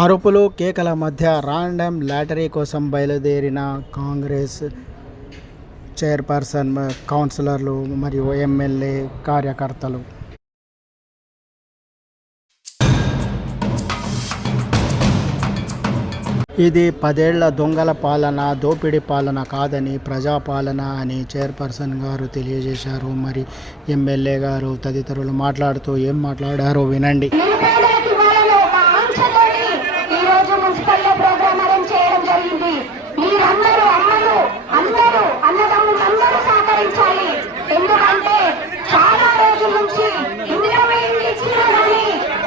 అరుపులు కేకల మధ్య random lottery కోసం బయలుదేరిన కాంగ్రెస్ చైర్పర్సన్, కౌన్సిలర్లు మరియు ఎమ్మెల్యే కార్యకర్తలు. ఇది 10 ఏళ్ల దొంగల పాలన, దోపిడీ పాలన కాదని ప్రజాపాలన అని చైర్పర్సన్ గారు తెలియజేశారు. మరి ఎమ్మెల్యే గారు తదితరులు మాట్లాడుతూ ఏం మాట్లాడారో వినండి. ఎందుకంటే చాలా రోజుల నుంచి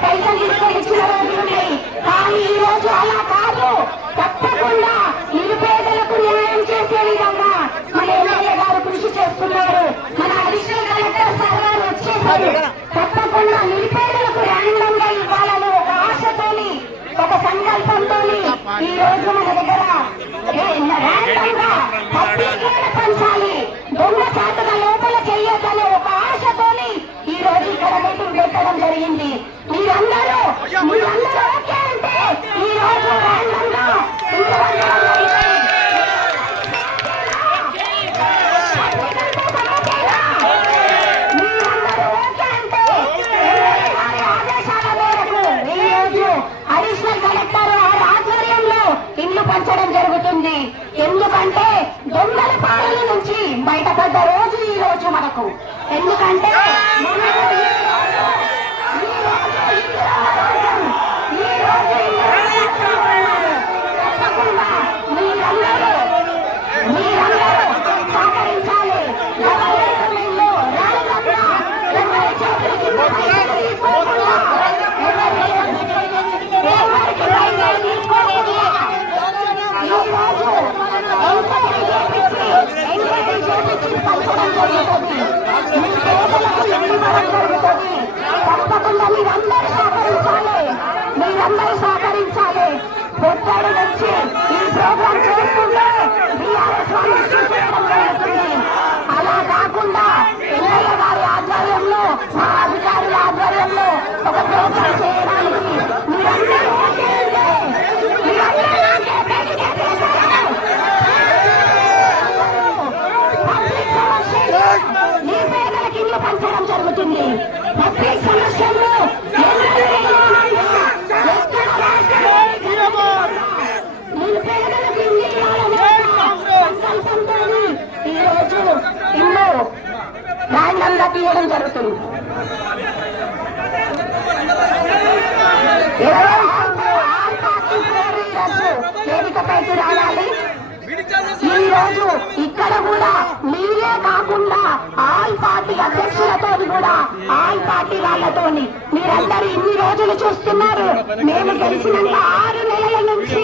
పైసలు తీసుకొచ్చిన రోజులు ఉన్నాయి. కానీ ఈ రోజు అలా కాదు. తప్పకుండా నిరుపేదలకు న్యాయం చేసే విధంగా మన ఎమ్మెల్యే గారు కృషి చేస్తున్నారు. మన అడిషనల్ కలెక్టర్ సార్ గారు వచ్చేసారు. తప్పకుండా నిరుపేదలకు ర్యాండమ్ గా ఇవ్వాలని ఒక ఆశతోని, ఒక సంకల్పంతోని ఈ రోజు మన దగ్గర ర్యాండమ్ గా పంచాలి, దొంగ చాటుగా లోపల చెయ్యొద్దనే ఒక ఆశతోని ఈ రోజు ఇక్కడ మీటింగ్ పెట్టడం జరిగింది. మీరందరూ ఓకే అంటే ఈ రోజు ర్యాండమ్ గా ఆదేశాల మేరకు ఈ రోజు అడిషనల్ కలెక్టర్ ఆధ్వర్యంలో ఇల్లు పంచడం జరుగుతుంది. ఎందుకంటే దొంగల పాలన నుంచి బయటపడ్డ రోజు ఈ రోజు మనకు. ఎందుకంటే సహకరించాలి. తప్పకుండా మీరందరూ సహకరించాలి. పొద్దుడు నుంచి ఈ ప్రోగ్రాం చేస్తుంటే అలా కాకుండా ఎమ్మెల్యే గారి ఆధ్వర్యంలో, మా అధికారుల ఆధ్వర్యంలో ఒక ప్రోగ్రాం చేయడానికి మీరందరూ నిరుపేదలకు ఇల్లు పంచడం జరుగుతుంది. పబ్లిక్ సమస్యల్లో నిరుపేదలకు ఇల్లు సంకల్పంతో ఈ రోజు ఇల్లు ర్యాండమ్ గా తీయడం జరుగుతుంది. వేదికపైకి రావాలి. ఈ రోజు ఇక్కడ కూడా మీరే కాకుండా ఆల్ పార్టీ అధ్యక్షులతో కూడా, ఆల్ పార్టీ వాళ్ళతోని మీరందరూ ఇన్ని రోజులు చూస్తున్నారు. మేము గెలిచినాక 6 నెలల నుంచి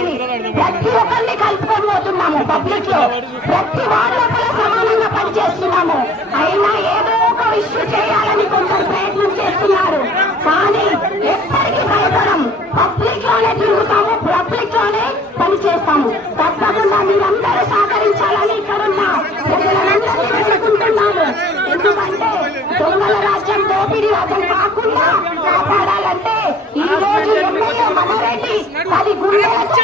ప్రతి ఒక్కరిని కలుపుకొని పోతున్నాము. పబ్లిక్ లో ప్రతి వాళ్ళ సమానంగా పనిచేస్తున్నాము. అయినా ఏదో ఒక ఇష్యూ చేయాలని కొంచెం ప్రయత్నం చేస్తున్నారు. కానీ ఎప్పటికీ భయపడం, పబ్లిక్ లోనే తిరుగుతాము, పబ్లిక్ లోనే పనిచేస్తాము. తప్పకుండా మీరందరూ సహకరించాలని ఇక్కడున్న ప్రజలందరినీ వేడుకుంటున్నాము. ఎందుకంటే దొంగల రాజ్యం, దోపిడీ రాజ్యం కాకుండా కాపాడాలంటే ఈ రోజు ఎమ్మెల్యే మనోరెడ్డి 10 గుండెలతో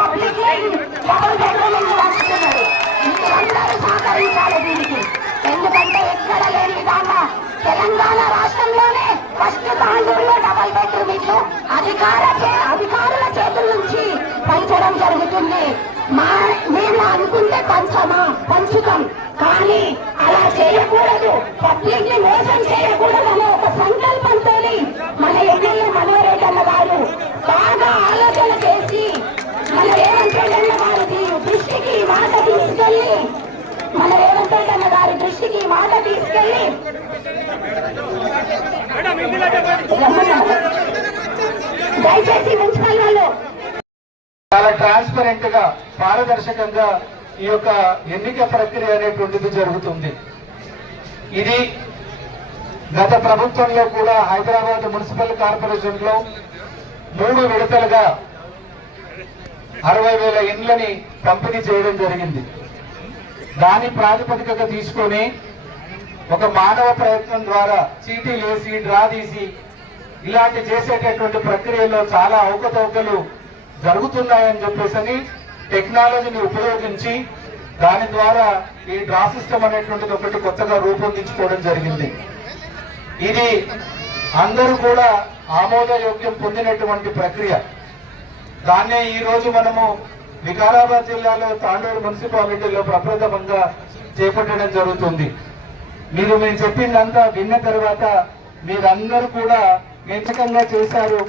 పబ్లిక్ డబుల్ బెడ్రూమ్ రాస్తున్నారు. మీరందరూ సహకరించాలి దీనికి. ఎందుకంటే ఎక్కడ లేని విధంగా తెలంగాణ రాష్ట్రంలోనే ఫస్ట్ తాండూరులో డబుల్ బెడ్రూమ్ ఇల్లు అధికారుల చేతుల నుంచి పంచడం జరుగుతుంది. మేము అనుకుంటే పంచుతాం, కానీ అలా చేయకూడదు. పబ్లిక్ ని మోసం చేయకూడదు అనే ఒక సంకల్పంతో మన ఎమ్మెల్యే మనోరెడ్డి అన్న గారు బాగా ఆలోచన చేసి మన రేవంత్ రెడ్డి అన్న గారి దృష్టికి మాట తీసుకెళ్లి దయచేసి మున్సిపల్ వాళ్ళు చాలా ట్రాన్స్పరెంట్ గా, పారదర్శకంగా ఈ యొక్క ఎన్నిక ప్రక్రియ అనేటువంటిది జరుగుతుంది. ఇది గత ప్రభుత్వంలో కూడా హైదరాబాద్ మున్సిపల్ కార్పొరేషన్ లో 3 విడతలుగా 60,000 ఇండ్లని పంపిణీ చేయడం జరిగింది. దాని ప్రాతిపదికగా తీసుకొని ఒక మానవ ప్రయత్నం ద్వారా చీటీలు వేసి డ్రా తీసి ఇలాంటి చేసేటటువంటి ప్రక్రియలో చాలా అవకతవకలు జరుగుతున్నాయని చెప్పేసి టెక్నాలజీని ఉపయోగించి దాని ద్వారా ఈ డ్రా సిస్టమ్ అనేటువంటిది ఒకటి కొత్తగా రూపొందించుకోవడం జరిగింది. ఇది అందరూ కూడా ఆమోదయోగ్యం పొందినటువంటి ప్రక్రియ. దాన్నే ఈ రోజు మనము వికారాబాద్ జిల్లాలో తాండూరు మున్సిపాలిటీలో ప్రప్రథమంగా చేపట్టడం జరుగుతుంది. మీరు మేము చెప్పిందంతా విన్న తర్వాత మీరందరూ కూడా మెచ్చకంగా చేశారు.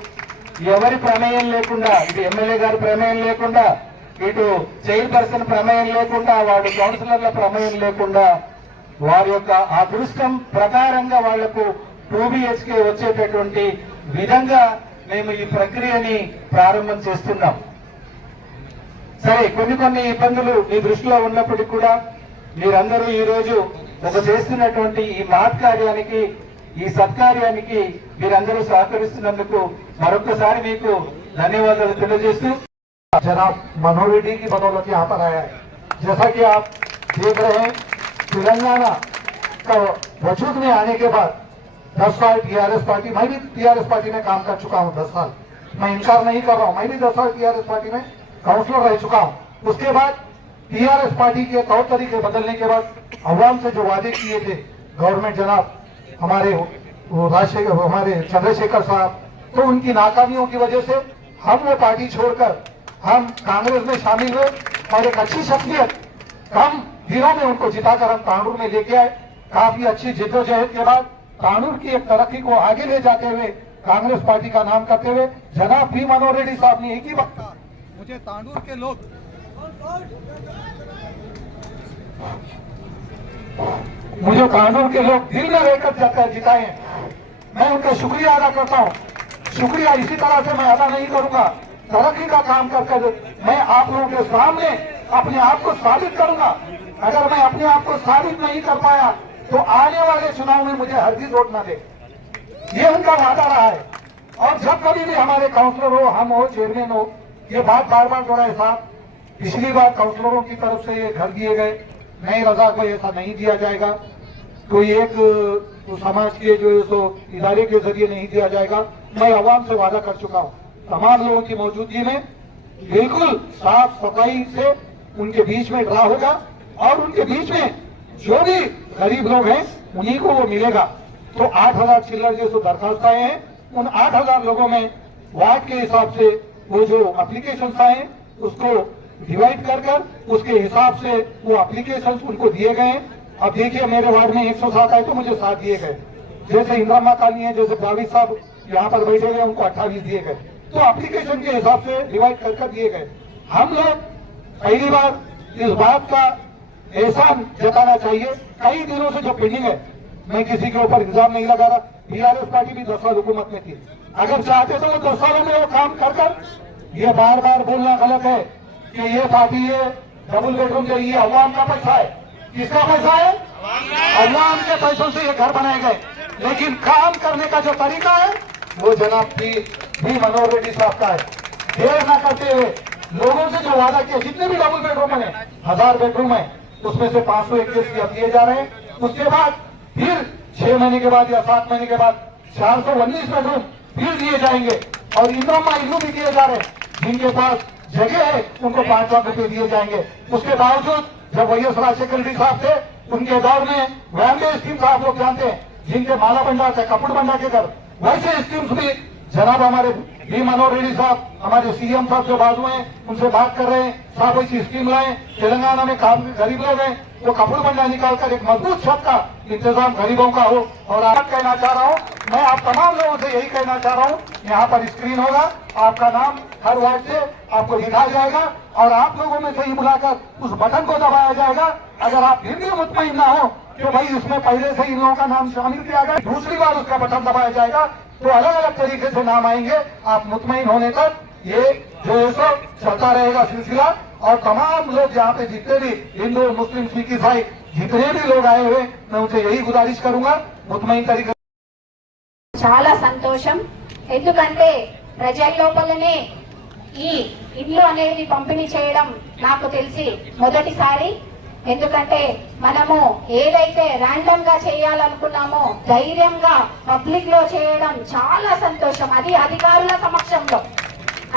ఎవరి ప్రమేయం లేకుండా, ఇటు ఎమ్మెల్యే గారి ప్రమేయం లేకుండా, ఇటు చైర్పర్సన్ ప్రమేయం లేకుండా, వార్డు కౌన్సిలర్ల ప్రమేయం లేకుండా వారి యొక్క అదృష్టం ప్రకారంగా వాళ్లకు 2 BHK వచ్చేటటువంటి విధంగా మేము ఈ ప్రక్రియని ప్రారంభం చేస్తున్నాం. సరే, కొన్ని ఇబ్బందులు మీ దృష్టిలో ఉన్నప్పటికీ కూడా మీరందరూ ఈ రోజు ఒక చేస్తున్నటువంటి ఈ మహత్కార్యానికి, ఈ సత్కార్యానికి మీరందరూ సహకరిస్తున్నందుకు మరొకసారి మీకు ధన్యవాదాలు తెలియజేస్తూ जनाब मनोहर रेड्डी की बदौलत यहाँ पर आया है। जैसा कि आप देख रहे हैं, तेलंगाना का वजूद में आने के बाद 10 साल टीआरएस पार्टी, मैं भी टीआरएस पार्टी में काम कर चुका हूँ 10 साल, मैं इनकार नहीं कर रहा हूँ, मैं भी 10 साल टीआरएस पार्टी में काउंसलर रह चुका हूँ। उसके बाद टीआरएस पार्टी के तौर तरीके बदलने के बाद अवाम से जो वादे किए थे गवर्नमेंट जनाब हमारे हमारे चंद्रशेखर साहब, तो उनकी नाकामियों की वजह से हम वो पार्टी छोड़कर हम कांग्रेस में शामिल हुए और एक अच्छी शख्सियत कम दिनों में उनको जिताकर हम तांडूर में लेके आए। काफी अच्छी जिद्दोजहद के बाद तांडूर की एक तरक्की को आगे ले जाते हुए कांग्रेस पार्टी का नाम करते हुए जनाब पी मनोहर रेड्डी साहब ने एक ही वक्त कहा, मुझे तांडूर के लोग दिल में रहकर जिताए हैं। मैं उनका शुक्रिया अदा करता हूँ। शुक्रिया इसी तरह से मैं अदा नहीं करूंगा, तरक्की का काम कर मैं आप लोगों के सामने अपने आप को साबित करूंगा। अगर मैं अपने आप को साबित नहीं कर पाया तो आने वाले चुनाव में मुझे हरगिज वोट न दे, ये उनका वादा रहा है। और जब कभी भी हमारे काउंसलर हो, हम हो, चेयरमैन हो, ये बात बार बार दोहराए साहब, पिछली बार काउंसलरों की तरफ से ये घर दिए गए, नई रजा को ऐसा नहीं दिया जाएगा, कोई एक समाज के जो सो इदारे के जरिए नहीं दिया जाएगा। मैं अवाम से वादा कर चुका हूँ, तमाम लोगों की मौजूदगी में बिल्कुल साफ सफाई से उनके बीच में ड्रा होगा और उनके बीच में जो भी गरीब लोग हैं उन्हीं को वो मिलेगा। तो 8,000 चिल्लर जो दरखास्त आए हैं, उन 8,000 लोगों में वार्ड के हिसाब से वो जो एप्लीकेशन आए हैं उसको डिवाइड कर उसके हिसाब से वो एप्लीकेशन उनको दिए गए हैं। अब देखिए, मेरे वार्ड में 107 आए तो मुझे 7 दिए गए, जैसे इंदिरा कॉलोनी है, जैसे जावेद साहब यहाँ पर बैठे हुए उनको 28 दिए गए, तो एप्लीकेशन के हिसाब से डिवाइड कर दिए गए। हम लोग पहली बार इस बात का एहसान जताना चाहिए, कई दिनों से जो पेंडिंग है, मैं किसी के ऊपर इल्जाम नहीं लगा रहा, टीआरएस पार्टी भी 10 साल हुकूमत में थी, अगर चाहते तो वो 10 सालों में वो काम कर ये बार बार बोलना गलत है कि ये पार्टी ये डबल बेडरूम जो ये अवाम का पैसा है। किसका पैसा है? अवाम के पैसों से ये घर बनाए गए, लेकिन काम करने का जो तरीका है वो जनाब पी मनोहर रेड्डी साहब का है। देर न करते हुए लोगों से जो वादा किया, जितने भी डबल बेडरूम है, 1000 बेडरूम है, उसमें से 521 दिए जा रहे हैं। उसके बाद फिर 6 महीने के बाद या 7 महीने के बाद 419 बेडरूम फिर दिए जाएंगे और इंदिरा इल्लू भी दिए जा रहे हैं। जिनके पास जगह है उनको 5 लाख रुपए दिए जाएंगे। उसके बावजूद जब YS राजशेखर रेड्डी साहब थे, उनके दौर में वैम्बे स्कीम साहब लोग जानते हैं, जिनके माला भंडार थे, कपड़ भंडार के घर, वैसे स्कीम्स भी जनाब हमारे पी मनोहर रेड्डी साहब, हमारे सीएम साहब जो बाजू हैं, उनसे बात कर रहे हैं, साहब ऐसी स्कीम लाए। तेलंगाना में काफी गरीब लोग हैं, वो कपड़ भंडार निकालकर एक मजबूत छत का इंतजाम गरीबों का हो। और आप कहना चाह रहा हूँ, मैं आप तमाम लोगों से यही कहना चाह रहा हूँ, यहाँ पर स्क्रीन होगा, आपका नाम हर वार्ड से आपको दिखाया जाएगा और आप लोगों में से ही बुलाकर उस बटन को दबाया जाएगा। अगर आप फिर भी मुतमईन ना हो तो भाई इसमें पहले से इन लोगों का नाम शामिल किया गया, दूसरी बार उसका बटन दबाया जाएगा तो अलग अलग तरीके से नाम आएंगे। आप मुतमईन होने तक ये जो है सो चलता रहेगा सिलसिला। और तमाम लोग यहाँ पे जितने भी हिंदू, मुस्लिम, सिख, ईसाई जितने भी लोग आए हुए, मैं उनसे यही गुजारिश करूंगा, मुतमईन तरीके। చాలా సంతోషం, ఎందుకంటే ప్రజల లోపలనే ఈ ఇల్లు అనేది పంపిణీ చేయడం నాకు తెలిసి మొదటిసారి. ఎందుకంటే మనము ఏదైతే ర్యాండమ్ గా చేయాలనుకున్నామో ధైర్యంగా పబ్లిక్ లో చేయడం చాలా సంతోషం. అది అధికారుల సమక్షంలో,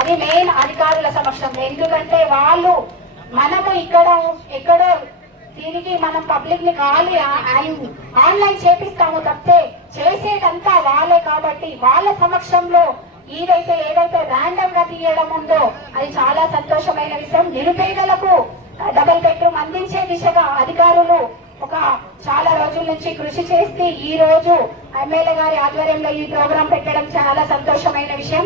అది మెయిన్ అధికారుల సమక్షంలో. ఎందుకంటే వాళ్ళు మనము ఎక్కడో దీనికి మనం పబ్లిక్ ని ఆన్లైన్ చేపిస్తాము తప్పితే చేసేదంతా వాళ్ళే. కాబట్టి వాళ్ళ సమక్షంలో ఏదైతే ర్యాండమ్ గా తీయడం ఉందో అది చాలా సంతోషమైన విషయం. నిరుపేదలకు డబుల్ బెడ్రూమ్ అందించే దిశగా అధికారులు చాలా రోజుల నుంచి కృషి చేస్తే ఈ రోజు ఎమ్మెల్యే గారి ఆధ్వర్యంలో ఈ ప్రోగ్రాం పెట్టడం చాలా సంతోషమైన విషయం.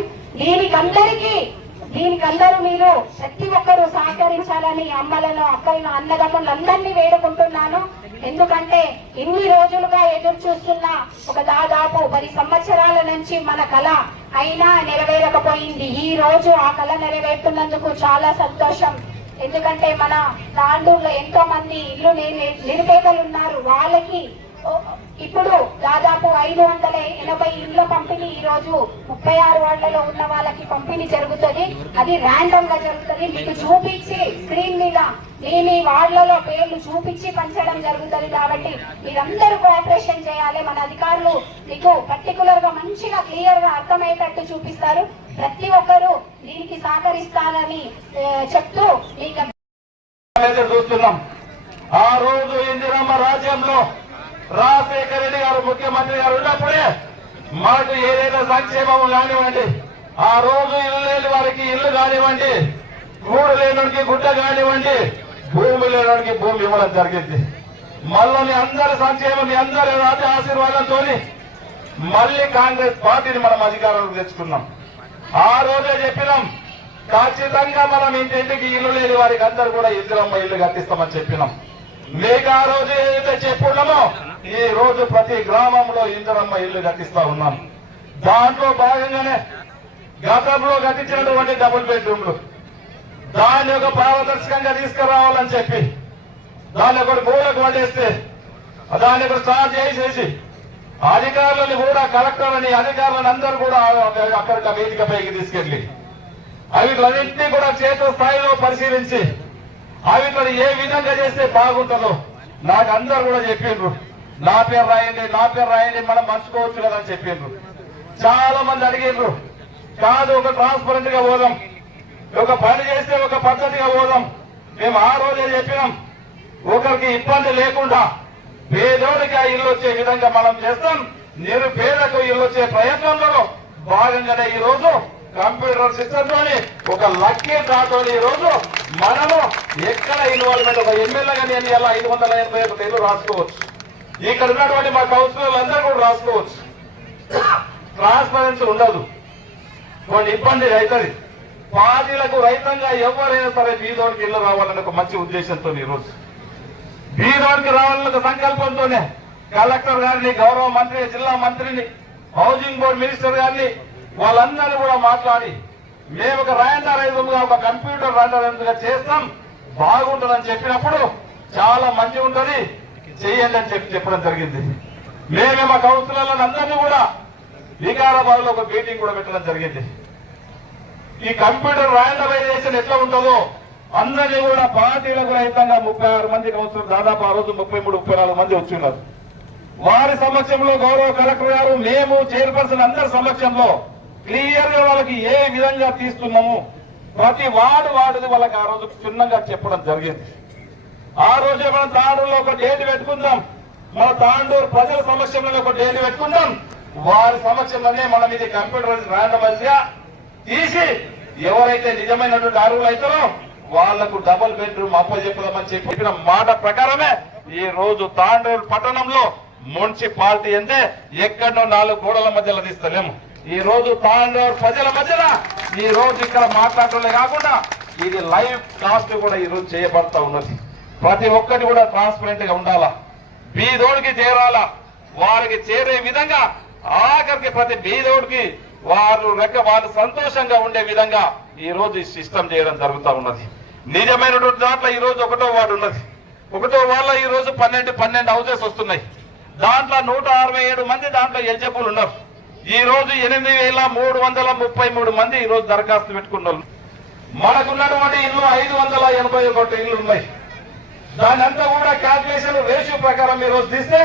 దీనికందరూ మీరు ప్రతి ఒక్కరూ సహకరించాలని అమ్మలను, అక్కలను, అన్నదమ్ములందరినీ వేడుకుంటున్నాను. ఎందుకంటే ఇన్ని రోజులుగా ఎదురు చూస్తున్న దాదాపు 10 సంవత్సరాల నుంచి మన కళ అయినా నెరవేరకపోయింది. ఈ రోజు ఆ కళ నెరవేరుతున్నందుకు చాలా సంతోషం. ఎందుకంటే మన తాండూరులో ఎంతో మంది ఇల్లు నిరుపేదలు ఉన్నారు. వాళ్ళకి ఇప్పుడు దాదాపు 580 ఇళ్ల పంపిణీ ఈ రోజు 36 వార్డులలో ఉన్న వాళ్ళకి పంపిణీ జరుగుతుంది. అది ర్యాండమ్ గా జరుగుతుంది. మీకు చూపించి స్క్రీన్ మీద మీ వార్డులలో పేర్లు చూపించి పంచడం జరుగుతుంది. కాబట్టి మీరందరూ కోఆపరేషన్ చేయాలి. మన అధికారులు మీకు పర్టికులర్ గా మంచిగా క్లియర్ గా అర్థమయ్యేటట్టు చూపిస్తారు. ప్రతి ఒక్కరూ దీనికి సహకరిస్తారని చెప్తూ చూస్తున్నాం. ఆ రోజు ఇందిరమ్మ రాజ్యంలో రాజశేఖర రెడ్డి గారు ముఖ్యమంత్రి గారు ఉన్నప్పుడే మనకు ఏదైనా సంక్షేమం కానివ్వండి, ఆ రోజు ఇల్లు లేని వారికి ఇల్లు కానివ్వండి, గూడు లేనుడికి గుడ్డ కానివ్వండి, భూమి లేనుడికి భూమి ఇవ్వడం జరిగింది. మళ్ళీ మీ అందరి సంక్షేమం, మీ అందరి రాజ ఆశీర్వాదంతో మళ్ళీ కాంగ్రెస్ పార్టీని మనం అధికారంలోకి తెచ్చుకున్నాం. ఆ రోజే చెప్పినాం, ఖచ్చితంగా మనం ఇంటింటికి ఇల్లు లేని వారికి అందరూ కూడా ఇందిరమ్మ ఇల్లు కట్టిస్తామని చెప్పినాం. మీకు ఆ రోజు ఏదైతే చెప్పున్నామో ఈ రోజు ప్రతి గ్రామంలో ఇందిరమ్మ ఇల్లు కట్టిస్తా ఉన్నాం. దాంట్లో భాగంగానే గతంలో కట్టించినటువంటి డబుల్ బెడ్రూమ్లు దాన్ని ఒక పారదర్శకంగా తీసుకురావాలని చెప్పి దాన్ని ఒకటి మూలకు పడేస్తే దాన్ని ఒకటి చార్జ్ చేసేసి అధికారులను కూడా కలెక్టర్లని అధికారులను అందరూ కూడా అక్కడికి వేదికపైకి తీసుకెళ్లి అవిట్లన్నింటినీ కూడా క్షేత్ర స్థాయిలో పరిశీలించి అవిట్లను ఏ విధంగా చేస్తే బాగుంటుందో నాకు అందరూ కూడా చెప్పిండ్రు. నా పేరు రాయండి మనం పంచుకోవచ్చు కదా అని చెప్పిండ్రు. చాలా మంది అడిగిండ్రు, కాదు ఒక ట్రాన్స్పరెంట్ గా పోదాం, ఒక పని చేస్తే ఒక పద్ధతిగా పోదాం. మేము ఆ రోజే చెప్పినాం, ఒకరికి ఇబ్బంది లేకుండా పేదోడికి ఆ ఇల్లు వచ్చే విధంగా మనం చేస్తాం. నిరుపేదకు ఇల్లు వచ్చే ప్రయత్నంలో భాగంగానే ఈ రోజు కంప్యూటర్ సిస్టమ్ తోని ఒక లక్కీ డ్రాతో ఈ రోజు మనము ఎక్కడ ఇన్వాల్వ్మెంట్ ఒక ఎమ్మెల్యే కానీ అని అలా 581 ఇల్లు రాసుకోవచ్చు. ఇక్కడ ఉన్నటువంటి మా కౌన్సిలర్లు అందరూ కూడా రాసుకోవచ్చు. ట్రాన్స్పరెన్సీ ఉండదు, కొన్ని ఇబ్బంది అవుతుంది. పార్టీలకు రైతంగా ఎవరైనా సరే బీదోడికి ఇల్లు రావాలని ఒక మంచి ఉద్దేశంతో ఈ రోజు బీదోడికి రావాలన్న ఒక సంకల్పంతోనే కలెక్టర్ గారిని, గౌరవ మంత్రి, జిల్లా మంత్రిని, హౌసింగ్ బోర్డు మినిస్టర్ గారిని వాళ్ళందరూ కూడా మాట్లాడి మేము ఒక ర్యాండరైజం గా ఒక కంప్యూటర్ ర్యాండరైజం గా చేస్తాం, బాగుంటుందని చెప్పినప్పుడు చాలా మంచి ఉంటుంది, చేయండి అని చెప్పడం జరిగింది. మేమే మా కౌన్సిలర్లను అందరినీ కూడా వికారాబాద్ లో ఒక మీటింగ్ కూడా పెట్టడం జరిగింది. ఈ కంప్యూటర్ ర్యాండమైజేషన్ ఎట్లా ఉంటుందో అందరినీ కూడా పార్టీలకు రహితంగా 36 మంది కౌన్సిలర్ దాదాపు ఆ రోజు 33-34 మంది వచ్చి ఉన్నారు. వారి సమక్షంలో గౌరవ కలెక్టర్ గారు, మేము చైర్పర్సన్ అందరి సమక్షంలో క్లియర్ గా వాళ్ళకి ఏ విధంగా తీస్తున్నాము ప్రతి వార్డుది వాళ్ళకి ఆ రోజు క్షుణ్ణంగా చెప్పడం జరిగింది. ఆ రోజే మనం తాండూరులో ఒక డేట్ పెట్టుకుందాం, మన తాండూరు ప్రజల సమక్షంలో ఒక డేట్ పెట్టుకుందాం. వారి సమక్షంలోనే మనం ఇది కంప్యూటర్ ర్యాండమైజ్ గా తీసి ఎవరైతే నిజమైనటువంటి అర్హులు అవుతారో వాళ్లకు డబుల్ బెడ్రూమ్ అప్పచెప్పుదామని చెప్పిన మాట ప్రకారమే ఈ రోజు తాండూరు పట్టణంలో మున్సిపాలిటీ అంటే ఎక్కడో 4 గోడల మధ్యలో తీస్తలేము. ఈ రోజు తాండూరు ప్రజల మధ్యన ఈ రోజు ఇక్కడ మాట్లాడటమే కాకుండా ఇది లైవ్ కాస్ట్ కూడా ఈ రోజు చేయబడతా ఉన్నది. ప్రతి ఒక్కటి కూడా ట్రాన్స్పరెంట్ గా ఉండాలా, బీదోడికి చేరాలా, వారికి చేరే విధంగా ఆఖరికి ప్రతి బీదోడికి వాళ్ళు సంతోషంగా ఉండే విధంగా ఈ రోజు ఈ సిస్టమ్ చేయడం జరుగుతూ ఉన్నది. నిజమైనటువంటి దాంట్లో ఈ రోజు 1వ వార్డు ఉన్నది. 1వ వార్డులో ఈ రోజు 12 హౌసెస్ వస్తున్నాయి. దాంట్లో 167 మంది దాంట్లో ఎలిజిబుల్ ఉన్నారు. ఈ రోజు 8,333 మంది ఈ రోజు దరఖాస్తు పెట్టుకున్నారు. మనకున్నటువంటి ఇల్లు 581 ఇల్లు ఉన్నాయి. దాని అంతా కూడా క్యాల్కులేషన్ రేషియో ప్రకారం ఈ రోజు తీస్తే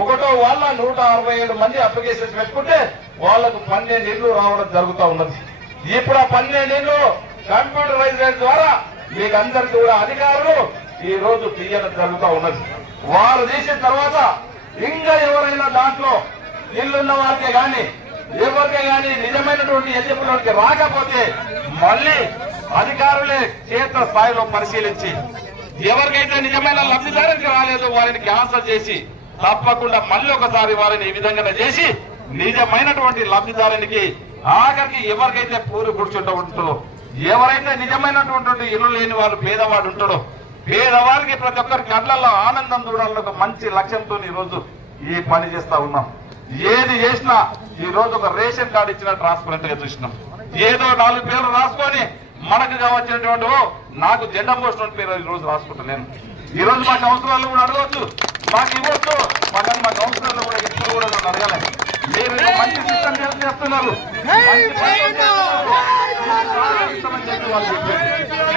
ఒకటో వాళ్ళ 167 మంది అప్లికేషన్స్ పెట్టుకుంటే వాళ్లకు 12 ఇళ్లు రావడం జరుగుతూ ఉన్నది. ఇప్పుడు ఆ 12 ఇళ్లు కంప్యూటరైజేషన్ ద్వారా మీకు అందరికీ కూడా అధికారులు ఈ రోజు తీయడం జరుగుతూ ఉన్నది. వారు తీసిన తర్వాత ఇంకా ఎవరైనా దాంట్లో ఇల్లున్న వారికే గాని ఎవరికే గాని నిజమైనటువంటి ఎలిజిబిలిటీకి రాకపోతే మళ్ళీ అధికారులే క్షేత్ర స్థాయిలో పరిశీలించి ఎవరికైతే నిజమైన లబ్ధిదారునికి రాలేదో వారిని క్యాన్సల్ చేసి తప్పకుండా మళ్ళీ ఒకసారి వారిని ఈ విధంగా చేసి నిజమైనటువంటి లబ్ధిదారునికి ఆఖరికి ఎవరికైతే పూరి కూర్చుంటూ ఎవరైతే నిజమైనటువంటి ఇల్లు లేని వారు పేదవాడు ఉంటాడో పేదవారికి ప్రతి ఒక్కరి కళ్ళల్లో ఆనందం చూడాలని ఒక మంచి లక్ష్యంతో ఈ రోజు ఈ పని చేస్తా ఉన్నాం. ఏది చేసినా ఈ రోజు ఒక రేషన్ కార్డు ఇచ్చిన ట్రాన్స్పరెంట్ గా చూసినాం. ఏదో 4 పేర్లు రాసుకొని మనకు కావచ్చినటువంటి నాకు జెండా పోస్ట్ పేరు ఈ రోజు రాసుకుంటున్నాను. ఈ రోజు మా కౌన్సిలర్లు కూడా అడగవచ్చు, మాకు ఇవ్వచ్చు, మా కౌన్సిలర్లు కూడా ఎప్పుడు కూడా అడగాలి. మీరు మంచి సిస్టమ్ చేస్తున్నారు,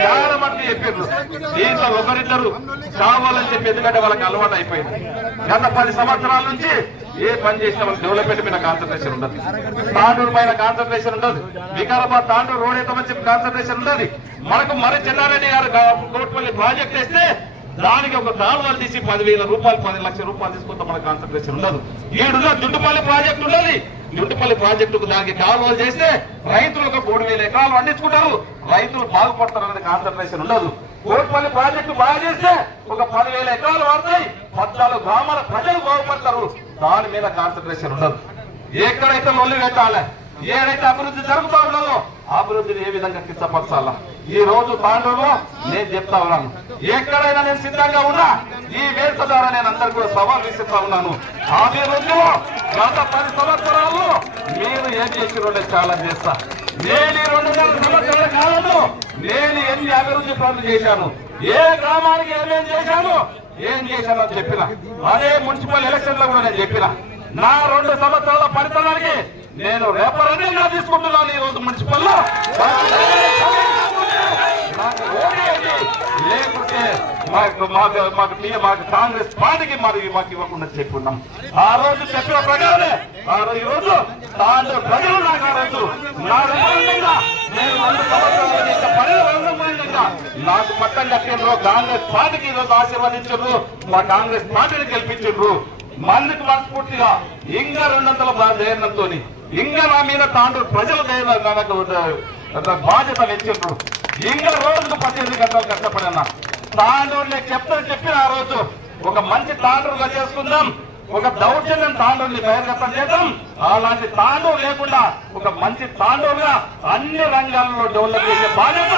చాలా మంది చెప్పారు. దీంట్లో ఒకరిద్దరు కావాలని చెప్పి ఎందుకంటే వాళ్ళకి అలవాటు అయిపోయింది. గత 10 సంవత్సరాల నుంచి ఏ పని చేసినా వాళ్ళకి డెవలప్మెంట్ మీద కాన్సన్ట్రేషన్ ఉండదు, తాండూరు పైన కాన్సన్ట్రేషన్ ఉండదు, వికారాబాద్ తాండూరు రోడ్ అయితే మంచి కాన్సన్ట్రేషన్ ఉండదు. మనకు మరి చెన్నారెడ్డి గారు కోట్పల్లి ప్రాజెక్ట్ వేస్తే దానికి ఒక కాలువలు తీసి 10,000 రూపాయలు 10 లక్షల రూపాయలు తీసుకుంటే మన కాన్సన్ట్రేషన్ ఉండదు. ఈడున్న దుడ్డుపల్లి ప్రాజెక్టు ఉన్నది, దుడ్డుపల్లి ప్రాజెక్టుకు దానికి కాలువలు చేస్తే రైతులకు 3,000 ఎకరాలు పండించుకుంటారు, రైతులు బాగుపడతారు అనేది కాన్సన్ట్రేషన్ ఉండదు. కోట్పల్లి ప్రాజెక్టు బాగా చేస్తే ఒక 10,000 ఎకరాలు వాడతాయి, 14 గ్రామాల ప్రజలు బాగుపడతారు, దాని మీద కాన్సన్ట్రేషన్ ఉండదు. ఎక్కడైతే లొల్లి పెట్టాలి, ఏదైతే అభివృద్ధి జరుగుతూ ఉన్నదో అభివృద్ధిని ఏ విధంగా కించపరచాలా ఈ రోజు తాండూరులో నేను చెప్తా ఉన్నాను. ఎక్కడైనా నేను సిద్ధంగా ఉన్నా ఈ వేదిక ద్వారా నేను అందరికీ కూడా సవాల్ విసిస్తా ఉన్నాను. అభివృద్ధిలో గత 10 సంవత్సరాలు మీరు ఏం చేసినో ఛాలెంజ్ చేస్తా. నేను 2 సంవత్సరాల కాలంలో నేను ఎన్ని అభివృద్ధి పనులు చేశాను, ఏ గ్రామానికి ఏమేం చేశాను అని చెప్పిన అదే మున్సిపల్ ఎలక్షన్ లో కూడా నేను చెప్పిన. నా 2 సంవత్సరాల ఫలితానికి నేను రెఫరెండంగా తీసుకుంటున్నాను. ఈ రోజు మున్సిపల్ లో నాకు ఓటేది లేకుంటే మాకు కాంగ్రెస్ పార్టీకి మాకు ఇవ్వకుండా చెప్పుకున్నాం. ఆ రోజు చెప్పిన ప్రకారమే ఈ రోజు తాండూరు ప్రజలు నాకు ఆ రోజు నా రెఫరెండంగా నేను 2 సంవత్సరాలు చేసిన పరిణామంగా నాకు పట్టం కట్టిండ్రు. కాంగ్రెస్ పార్టీకి ఈరోజు ఆశీర్వదించారు, మా కాంగ్రెస్ పార్టీని గెలిపించారు. మందికి మనస్ఫూర్తిగా ఇంకా 200 ధైర్యంతో ఇంకా నా మీద తాండూరు ప్రజల బాధ్యత వెచ్చిండ్రు. ఇంకా రోజుకు 18 గంటలు కష్టపడినా తాండూరు నేను చెప్పిన ఆ రోజు ఒక మంచి తాండూరుగా చేసుకుందాం, ఒక దౌర్జన్యం తాండూరుని బహిర్గతం చేద్దాం. అలాంటి తాండూరు లేకుండా ఒక మంచి తాండూరుగా అన్ని రంగాల్లో డెవలప్ చేసే బాధ్యత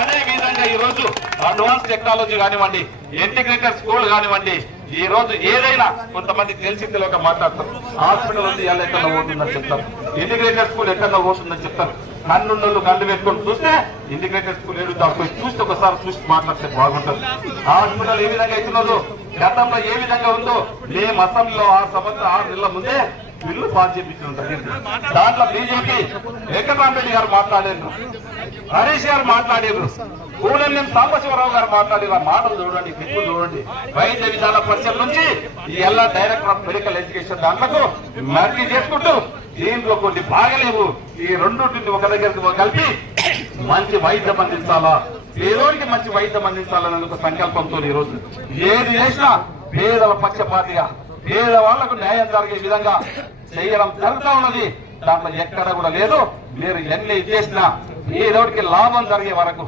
అదే విధంగా ఈ రోజు అడ్వాన్స్ టెక్నాలజీ కానివ్వండి, ఇంటిగ్రేటెడ్ స్కూల్ కానివ్వండి, ఈ రోజు ఏదైనా కొంతమంది తెలిసింది ఒక మాట్లాడతారు. హాస్పిటల్ ఉంది ఎలా ఎక్కడ పోతుందని చెప్తారు, ఇంటిగ్రేటెడ్ స్కూల్ ఎక్కడ పోతుందని చెప్తారు. కన్నున్నోళ్ళు కళ్ళు పెట్టుకొని చూస్తే ఇంటిగ్రేటెడ్ స్కూల్ ఏడుతారు, చూస్తే ఒకసారి చూసి మాట్లాడితే బాగుంటుంది. హాస్పిటల్ ఏ విధంగా అవుతున్నదో గతంలో ఏ విధంగా ఉందో మేము అసెంబ్లీలో 6 నెలల ముందే బిల్లు పాస్ చేయించడం జరిగింది. దాంట్లో బీజేపీ వెంకటరామరెడ్డి గారు మాట్లాడారు, హరీష్ గారు మాట్లాడారు, కూడెం సాంబశివరావు గారు మాట్లాడారు. ఆ మాటలు చూడండి, దిక్కు చూడండి. వైద్య విధాన పరిషత్ నుంచి ఈ ఎలా డైరెక్టర్ ఆఫ్ మెడికల్ ఎడ్యుకేషన్ దాంట్లో మర్జీ చేసుకుంటూ దీంట్లో కొన్ని బాగలేవు, ఈ రెండింటిని ఒక దగ్గరికి కలిపి మంచి వైద్యం అందించాలా, పేదోడికి మంచి వైద్యం అందించాలనే ఒక సంకల్పంతో ఈ రోజు ఏది చేసినా పేదల పక్షపాతిగా పేదవాళ్లకు న్యాయం జరిగే విధంగా చేయడం జరుగుతూ ఉన్నది. దాంట్లో ఎక్కడ కూడా లేదు. మీరు ఎన్ని చేసినా పేదోడికి లాభం జరిగే వరకు,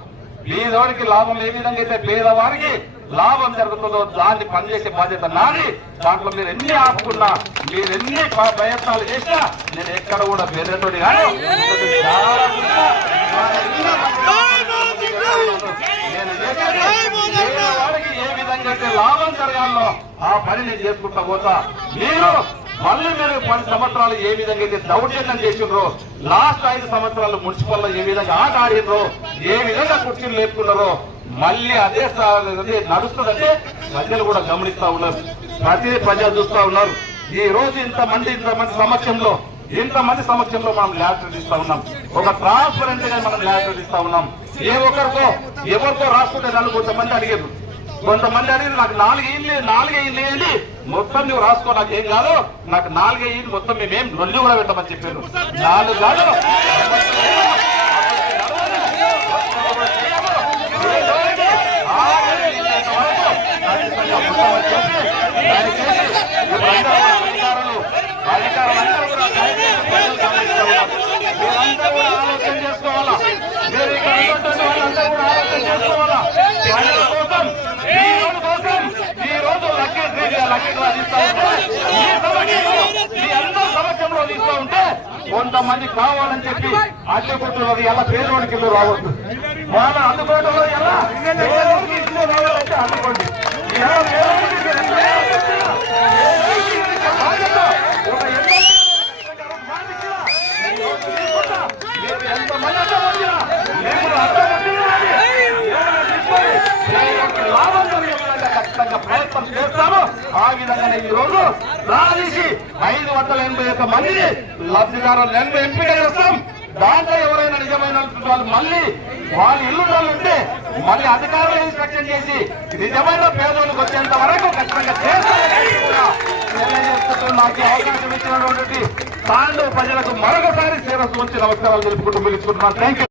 పేదోడికి లాభం ఏ విధంగా అయితే పేదవారికి లాభం జరుగుతుందో దాన్ని పనిచేసే బాధ్యత నాది. దాంట్లో మీరు ఎన్ని ఆపుకున్నా, మీరు ఎన్ని ప్రయత్నాలు చేసినా నేను ఎక్కడ కూడా పేదోడి కానీ నేను పేదవాడికి ఏ విధంగా అయితే లాభం జరగాలో ఆ పని నేను చేసుకుంటా పోతా. మీరు మళ్ళీ మీరు 10 సంవత్సరాలు ఏ విధంగా అయితే దౌర్జన్యం చేసిండ్రో, లాస్ట్ 5 సంవత్సరాలు మున్సిపల్ లో ఏ విధంగా ఆట ఆడినరో, ఏ విధంగా కుర్చీలు లేపుకున్నారో మళ్ళీ అదే నడుస్తుందంటే ప్రజలు కూడా గమనిస్తా ఉన్నారు, ప్రజలు చూస్తా ఉన్నారు. ఈ రోజు ఇంతమంది సమక్షంలో ఇంతమంది సమక్షంలో మనం ల్యాబ్ ఇస్తా ఉన్నాం. ఒక ట్రాన్స్పరెంట్ గా మనం ల్యాబ్ ఇస్తా ఉన్నాం. ఏ ఒక్కరికో ఎవరికో రాసుకుంటే నన్ను కొంతమంది అడిగారు, నాకు 4 ఏళ్ళు వేయండి మొత్తం నువ్వు రాసుకో, నాకు ఏం కాదు, నాకు 4 ఏళ్ళు మొత్తం మేమేం లొల్లి కూడా పెట్టమని చెప్పాను. 4 కాదు ఆలోచన చేసుకోవాలా, మీరు ఇక్కడ వాళ్ళందరూ కూడా ఆలోచన చేసుకోవాలా. ప్రజల కోసం ఈ రోజు లక్కీ డ్రా తీస్తా ఉంటే మీ అందరూ సమక్షంలో తీస్తా ఉంటే కొంతమంది కావాలని చెప్పి అడ్డుకుంటున్నది ఎలా పేదోడికి ఇల్లు రావద్దు. వాళ్ళ అందుబాటులో ఎలా రావాలంటే అందుకోండి. ఖచ్చితంగా ప్రయత్నం చేస్తాము. ఆ విధంగానే ఈ రోజు రాజీసి 581 మంది లబ్ధిదారులను ఎంపిక చేస్తాం. దాంట్లో ఎవరైనా నిజమైన వాళ్ళు మళ్ళీ వాళ్ళ ఇల్లు ఉంటే మళ్ళీ అధికారులు ఇన్స్ట్రక్షన్ చేసి నిజమైన పేదోళ్ళకి వచ్చేంత వరకు ఖచ్చితంగా చేస్తామని నాకు అవకాశం ఇచ్చినటువంటి తాండవ ప్రజలకు మరొకసారి శిరస్సు ఉంచి నమస్కారాలు తెలుపుకుంటూ పిలుచుకుంటున్నాను. Thank you.